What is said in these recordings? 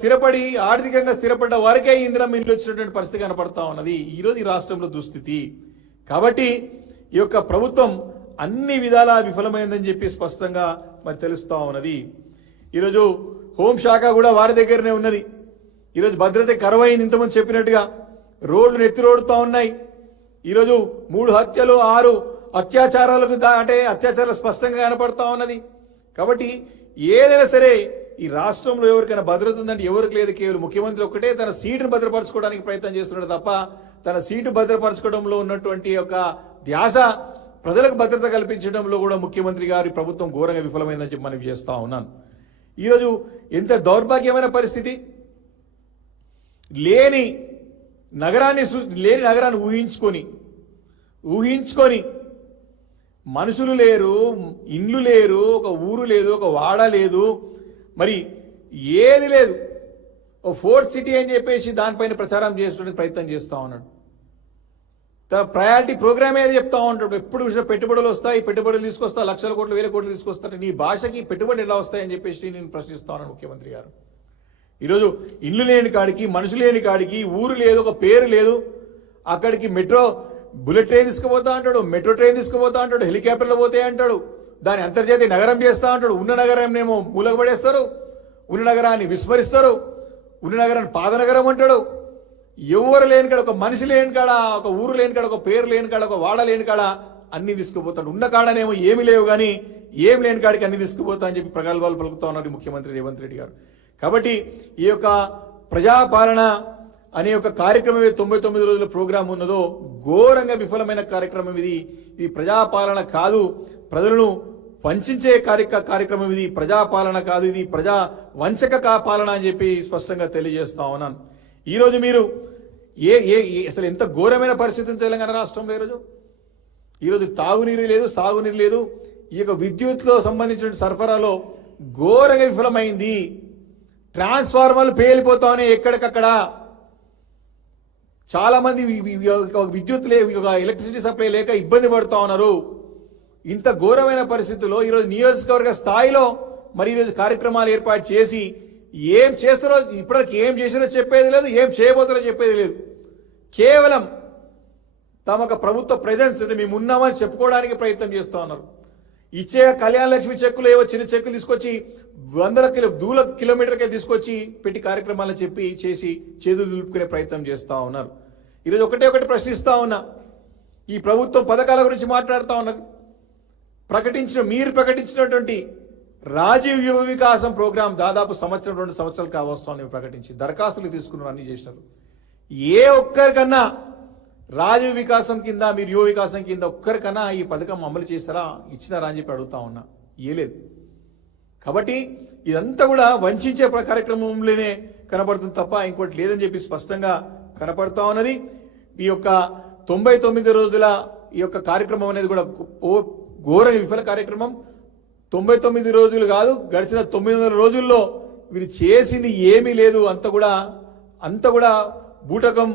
స్థిరపడి ఆర్థికంగా స్థిరపడ్డ వారికే ఇందిరమ్మ ఇల్లు వచ్చినటువంటి పరిస్థితి కనపడతా ఉన్నది ఈరోజు ఈ రాష్ట్రంలో దుస్థితి. కాబట్టి ఈ యొక్క ప్రభుత్వం అన్ని విధాలా విఫలమైందని చెప్పి స్పష్టంగా మరి తెలుస్తా ఉన్నది. ఈరోజు హోంశాఖ కూడా వారి దగ్గరనే ఉన్నది. ఈరోజు భద్రత కరువైంది, ఇంతమంది చెప్పినట్టుగా రోడ్లు నెత్తిరోడుతూ ఉన్నాయి. ఈరోజు 3 హత్యలు 6 అత్యాచారాలకు అంటే అత్యాచారాలు స్పష్టంగా కనపడతా ఉన్నది. కాబట్టి ఏదైనా సరే ఈ రాష్ట్రంలో ఎవరికైనా భద్రత ఉందంటే ఎవరికి లేదు. కేవలం ముఖ్యమంత్రి ఒక్కటే తన సీటును భద్రపరచుకోవడానికి ప్రయత్నం చేస్తున్నాడు తప్ప తన సీటు భద్రపరచుకోవడంలో ఉన్నటువంటి ఒక ధ్యాస ప్రజలకు భద్రత కల్పించడంలో కూడా ముఖ్యమంత్రి గారి ప్రభుత్వం ఘోరంగా విఫలమైందని చెప్పి మనం చేస్తా ఉన్నాను. ఈరోజు ఎంత దౌర్భాగ్యమైన పరిస్థితి. లేని నగరాన్ని ఊహించుకొని మనుషులు లేరు, ఇండ్లు లేరు, ఒక ఊరు లేదు, ఒక వాడ లేదు, మరి ఏది లేదు. ఓ ఫోర్త్ సిటీ అని చెప్పేసి దానిపైన ప్రచారం చేసుకోవడానికి ప్రయత్నం చేస్తూ ఉన్నాడు. తన ప్రయారిటీ ప్రోగ్రామ్ ఏది చెప్తా ఉంటాడు. ఎప్పుడు చూసినా పెట్టుబడులు వస్తాయి, పెట్టుబడులు తీసుకొస్తా, లక్షల కోట్లు 1000 కోట్లు తీసుకొస్తారు. నీ భాషకి పెట్టుబడులు ఎలా వస్తాయని చెప్పేసి నేను ప్రశ్నిస్తా ఉన్నాను ముఖ్యమంత్రి గారు. ఈరోజు ఇల్లు లేని కాడికి, మనుషు లేని కాడికి, ఊరు లేదు, ఒక పేరు లేదు, అక్కడికి మెట్రో బుల్లెట్ ట్రైన్ తీసుకుపోతా అంటాడు, మెట్రో ట్రైన్ తీసుకుపోతా అంటాడు, హెలికాప్టర్లు పోతాయి అంటాడు, దాని అంతర్జాతీయ నగరం చేస్తా అంటాడు. ఉన్న నగరాన్నేమో మూలకపడేస్తారు, ఉన్న నగరాన్ని విస్మరిస్తారు, ఉన్న నగరాన్ని పాదనగరం అంటాడు. ఎవరు లేని కాడ, ఒక మనిషి లేని కాడ, ఒక ఊరు లేని కాడ, ఒక పేరు లేని కాడ, ఒక వాడ లేని కాడ అన్ని తీసుకుపోతాడు. ఉన్న కాడనేమో ఏమి లేవు కానీ ఏం లేని కాడికి అన్ని తీసుకుపోతా అని చెప్పి ప్రగల్భాలు పలుకుతా ఉన్నారు ముఖ్యమంత్రి రేవంత్ రెడ్డి గారు. కాబట్టి ఈ యొక్క ప్రజాపాలన అనే ఒక కార్యక్రమం 99 రోజుల ప్రోగ్రాం ఉన్నదో ఘోరంగా విఫలమైన కార్యక్రమం ఇది. ఇది ప్రజాపాలన కాదు, ప్రజలను వంచే కార్యక్రమం ఇది. ప్రజాపాలన కాదు, ఇది ప్రజా వంచక పాలన అని చెప్పి స్పష్టంగా తెలియజేస్తా ఉన్నాను. ఈరోజు మీరు అసలు ఎంత ఘోరమైన పరిస్థితి తెలంగాణ రాష్ట్రంలో. ఈరోజు తాగునీరు లేదు, సాగునీరు లేదు. ఈ యొక్క విద్యుత్లో సంబంధించిన సరఫరాలో ఘోరంగా విఫలమైంది. ట్రాన్స్ఫార్మర్లు పేలిపోతా ఉన్నాయి ఎక్కడికక్కడ. చాలా మంది విద్యుత్ ఎలక్ట్రిసిటీ సప్లై లేక ఇబ్బంది పడుతూ ఉన్నారు. ఇంత ఘోరమైన పరిస్థితుల్లో ఈరోజు నియోజకవర్గ స్థాయిలో మరి ఈరోజు కార్యక్రమాలు ఏర్పాటు చేసి ఏం చేస్తారో ఇప్పటివరకు ఏం చేసినో చెప్పేది లేదు, ఏం చేయబోతారో చెప్పేది లేదు. కేవలం తమకు ప్రభుత్వ ప్రెజెన్స్ అంటే మేము ఉన్నామని చెప్పుకోవడానికి ప్రయత్నం చేస్తూ ఉన్నారు. ఇచ్చే కళ్యాణ లక్ష్మి చెక్కులు ఏవో చిన్న చెక్కులు తీసుకొచ్చి 100 కిలోమీటర్కే తీసుకొచ్చి పెట్టి కార్యక్రమాలను చేసి చేతులు దులుపుకునే ప్రయత్నం చేస్తూ ఉన్నారు. ఈరోజు ఒకటి ప్రశ్నిస్తా ఉన్నా. ఈ ప్రభుత్వం పథకాల గురించి మాట్లాడుతూ ఉన్నది. మీరు ప్రకటించినటువంటి రాజీవ్ యువ వికాసం ప్రోగ్రాం దాదాపు 1-2 సంవత్సరాలు కావస్తాను ప్రకటించి దరఖాస్తులు తీసుకున్నారు, అన్ని చేసినారు. ఏ ఒక్కరికన్నా రాజీవ్ వికాసం కింద, మీరు యువ వికాసం కింద ఒక్కరికన్నా ఈ పథకం అమలు చేస్తారా, ఇచ్చినారా అని చెప్పి అడుగుతా ఉన్నా. లేదు. కాబట్టి ఇదంతా కూడా వంచే కార్యక్రమంలోనే కనపడుతుంది తప్ప ఇంకోటి లేదని చెప్పి స్పష్టంగా కనపడతా ఉన్నది. ఈ యొక్క 99 రోజుల ఈ యొక్క కార్యక్రమం అనేది కూడా ఘోర విఫల కార్యక్రమం. 99 రోజులు కాదు, గడిచిన 900 రోజుల్లో వీరు చేసింది ఏమీ లేదు. అంత కూడా బూటకం,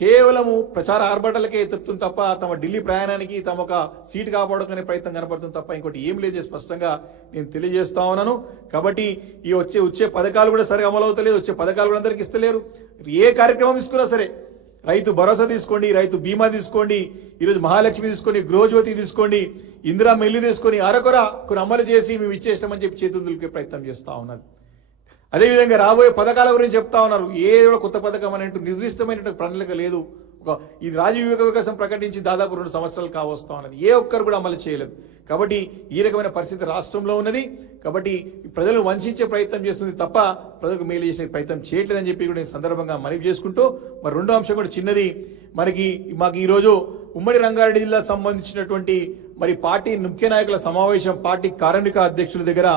కేవలము ప్రచార ఆర్భాటాలకే చెప్తుంది తప్ప తమ ఢిల్లీ ప్రయాణానికి తమ ఒక సీటు కాపాడుకునే ప్రయత్నం కనపడుతుంది తప్ప ఇంకోటి ఏం లేదు స్పష్టంగా నేను తెలియజేస్తా ఉన్నాను. కాబట్టి ఈ వచ్చే పథకాలు కూడా సరిగా అమలు అవుతలేదు, వచ్చే పథకాలు కూడా అందరికి ఇస్తలేరు. ఏ కార్యక్రమం తీసుకున్నా సరే, రైతు భరోసా తీసుకోండి, రైతు బీమా తీసుకోండి, ఈరోజు మహాలక్ష్మి తీసుకోండి, గృహజ్యోతి తీసుకోండి, ఇందిరమ్మ ఇల్లు తీసుకొని అరకొర కొన్ని అమలు చేసి మేము ఇచ్చేస్తామని చెప్పి చేతులు దులిపే ప్రయత్నం చేస్తా ఉన్నారు. అదేవిధంగా రాబోయే పథకాల గురించి చెప్తా ఉన్నారు. ఏదో కొత్త పథకం అనేటు నిర్దిష్టమైన ప్రణాళిక లేదు. ఇది రాజీవ్ యువ వికాసం ప్రకటించి దాదాపు 2 సంవత్సరాలు కావస్తా ఉన్నది. ఏ ఒక్కరు కూడా అమలు చేయలేదు. కాబట్టి ఈ రకమైన పరిస్థితి రాష్ట్రంలో ఉన్నది. కాబట్టి ప్రజలు వంచే ప్రయత్నం చేస్తుంది తప్ప ప్రజలకు మేలు చేసే ప్రయత్నం చేయట్లేదని చెప్పి కూడా సందర్భంగా మనవి చేసుకుంటూ, మరి రెండో అంశం కూడా చిన్నది. మాకు ఈరోజు ఉమ్మడి రంగారెడ్డి జిల్లా సంబంధించినటువంటి మరి పార్టీ ముఖ్య నాయకుల సమావేశం, పార్టీ కార్మిక అధ్యక్షుల దగ్గర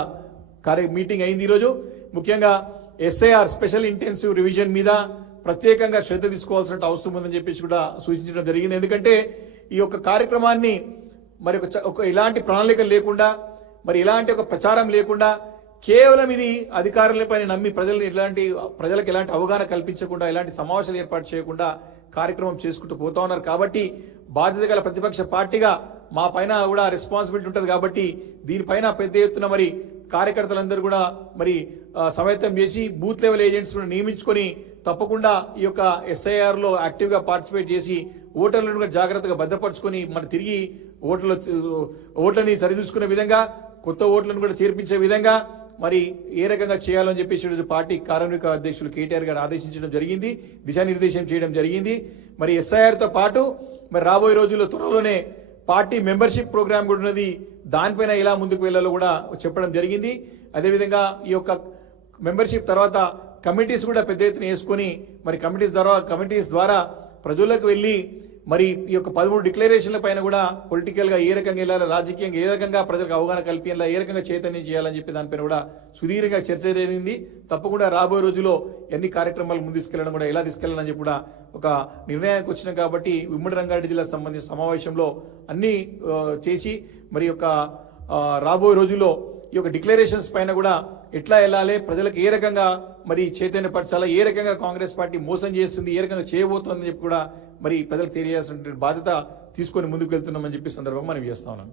మీటింగ్ అయింది. ఈరోజు ముఖ్యంగా ఎస్ఐఆర్ స్పెషల్ ఇంటెన్సివ్ రివిజన్ మీద ప్రత్యేకంగా శ్రద్ధ తీసుకోవాల్సిన అవసరం ఉందని చెప్పేసి కూడా సూచించడం జరిగింది. ఎందుకంటే ఈ యొక్క కార్యక్రమాన్ని మరి ఎలాంటి ప్రణాళిక లేకుండా, మరి ఎలాంటి ఒక ప్రచారం లేకుండా, కేవలం ఇది అధికారులపైన నమ్మి ప్రజలకు ఎలాంటి అవగాహన కల్పించకుండా, ఎలాంటి సమావేశాలు ఏర్పాటు చేయకుండా కార్యక్రమం చేసుకుంటూ పోతా ఉన్నారు. కాబట్టి బాధ్యత గల ప్రతిపక్ష పార్టీగా మా పైన కూడా రెస్పాన్సిబిలిటీ ఉంటుంది. కాబట్టి దీనిపైన పెద్ద ఎత్తున మరి కార్యకర్తలందరూ కూడా మరి సమాయత్తం చేసి బూత్ లెవెల్ ఏజెంట్స్ నియమించుకొని తప్పకుండా ఈ యొక్క ఎస్ఐఆర్ లో యాక్టివ్ గా పార్టిసిపేట్ చేసి ఓటర్లను కూడా జాగ్రత్తగా భద్రపరుచుకొని మన తిరిగి ఓట్లని సరిదూసుకునే విధంగా కొత్త ఓట్లను కూడా చేర్పించే విధంగా మరి ఏ రకంగా చేయాలని చెప్పేసి పార్టీ కార్యనిర్వాహక అధ్యక్షులు కేటీఆర్ గారు ఆదేశించడం జరిగింది, దిశానిర్దేశం చేయడం జరిగింది. మరి ఎస్ఐఆర్ తో పాటు మరి రాబోయే రోజుల్లో త్వరలోనే పార్టీ మెంబర్షిప్ ప్రోగ్రామ్ కూడా ఉన్నది, దానిపైన ఎలా ముందుకు వెళ్లాలో కూడా చెప్పడం జరిగింది. అదేవిధంగా ఈ యొక్క మెంబర్షిప్ తర్వాత కమిటీస్ కూడా పెద్ద ఎత్తున వేసుకొని మరి కమిటీస్ ద్వారా ప్రజలకు వెళ్లి మరి ఈ యొక్క 13 డిక్లరేషన్ల పైన కూడా పొలిటికల్ గా ఏ రకంగా వెళ్ళాలి, రాజకీయంగా ఏ రకంగా ప్రజలకు అవగాహన కల్పించాలా, ఏ రకంగా చైతన్యం చేయాలని చెప్పి దానిపైన కూడా సుదీర్ఘంగా చర్చ జరిగింది. తప్పకుండా రాబోయే రోజుల్లో ఎన్ని కార్యక్రమాలు ముందు తీసుకెళ్లడం కూడా ఎలా తీసుకెళ్లాలని చెప్పి కూడా ఒక నిర్ణయానికి వచ్చినాం. కాబట్టి ఉమ్మడి రంగారెడ్డి జిల్లాకు సంబంధించిన సమావేశంలో అన్ని చేసి మరి యొక్క రాబోయే రోజుల్లో ఈ యొక్క డిక్లరేషన్స్ పైన కూడా ఎట్లా వెళ్ళాలి, ప్రజలకు ఏ రకంగా మరి చైతన్యపరచాలా, ఏ రకంగా కాంగ్రెస్ పార్టీ మోసం చేస్తుంది, ఏ రకంగా చేయబోతోందని చెప్పి కూడా మరి ప్రజలకు తెలియాల్సిన బాధ్యత తీసుకొని ముందుకు వెళ్తున్నామని చెప్పి సందర్భంగా మనం చేస్తా ఉన్నాం.